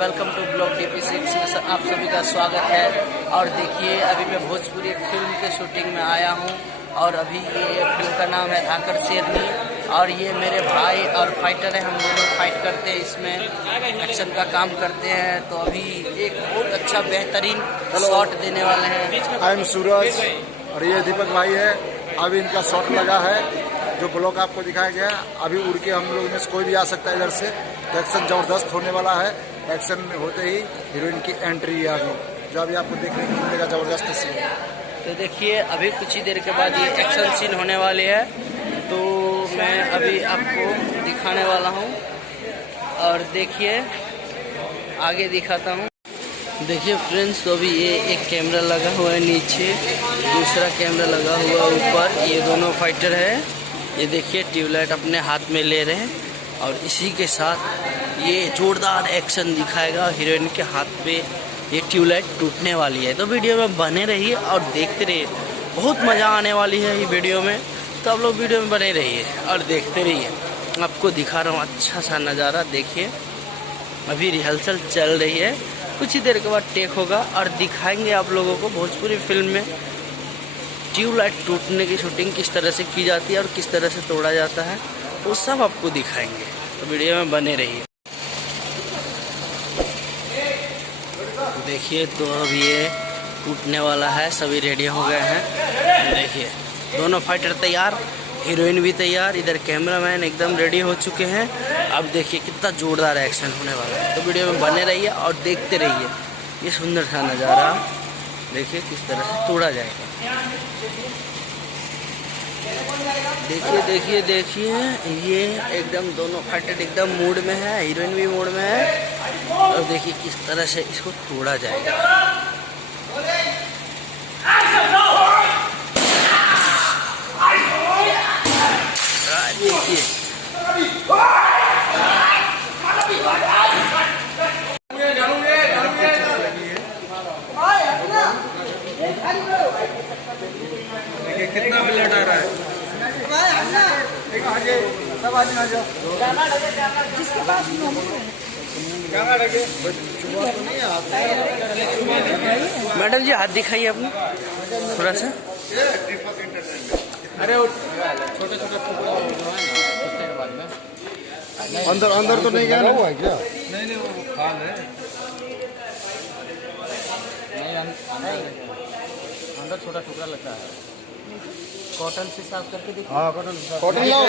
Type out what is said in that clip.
Welcome to blog DP6 में आप सभी का स्वागत है। और देखिए अभी मैं भोजपुरी फिल्म के शूटिंग में आया हूं और अभी ये फिल्म का नाम है धाकड़ शेरनी और ये मेरे भाई और फाइटर हैं। हम दोनों फाइट करते हैं, इसमें एक्शन का काम करते हैं। तो अभी एक बहुत अच्छा बेहतरीन शॉट देने वाले हैं। आई एम सूरज और ये दीपक भाई है। अभी इनका शॉट लगा है जो ब्लॉक आपको दिखाया गया। अभी उड़ के हम लोग में से कोई भी आ सकता है इधर से। एक्शन जबरदस्त होने वाला है। एक्शन होते ही हीरोइन की एंट्री है अभी, जो अभी आपको देखने को मिलेगा जबरदस्त सीन। तो देखिए अभी कुछ ही देर के बाद ये एक्शन सीन होने वाले है, तो मैं अभी आपको दिखाने वाला हूँ और देखिए आगे दिखाता हूँ। देखिए फ्रेंड्स, तो अभी ये एक कैमरा लगा हुआ है नीचे, दूसरा कैमरा लगा हुआ है ऊपर। ये दोनों फाइटर है। ये देखिए ट्यूबलाइट अपने हाथ में ले रहे हैं और इसी के साथ ये जोरदार एक्शन दिखाएगा। हीरोइन के हाथ पे ये ट्यूबलाइट टूटने वाली है। तो वीडियो में बने रहिए और देखते रहिए, बहुत मज़ा आने वाली है ये वीडियो में। तो आप लोग वीडियो में बने रहिए और देखते रहिए। आपको दिखा रहा हूँ अच्छा सा नज़ारा। देखिए अभी रिहर्सल चल रही है, कुछ ही देर के बाद टेक होगा और दिखाएंगे आप लोगों को भोजपुरी फिल्म में ट्यूबलाइट टूटने की शूटिंग किस तरह से की जाती है और किस तरह से तोड़ा जाता है, वो सब आपको दिखाएंगे। तो वीडियो में बने रहिए। देखिए तो अब ये टूटने वाला है, सभी रेडी हो गए हैं। देखिए दोनों फाइटर तैयार, हीरोइन भी तैयार, इधर कैमरामैन एकदम रेडी हो चुके हैं। अब देखिए कितना जोरदार एक्शन होने वाला है। तो वीडियो में बने रहिए और देखते रहिए ये सुंदर सा नज़ारा। देखिए किस तरह से तोड़ा जाएगा। देखिए देखिए देखिए ये एकदम दोनों फाइटर एकदम मूड में है, हीरोइन भी मूड में है। और देखिए किस तरह से इसको तोड़ा जाएगा। देखिए कितना ब्लड आ रहा है। सब आदमी आ जाओ। मैडम जी हाथ दिखाइए अपना थोड़ा सा। अरे छोटे छोटे अंदर अंदर तो नहीं गया हुआ है क्या? नहीं वो खाल है। नहीं अंदर छोटा टुकड़ा लगता है। कॉटन से साफ करके देखिए। हाँ कॉटन लाओ।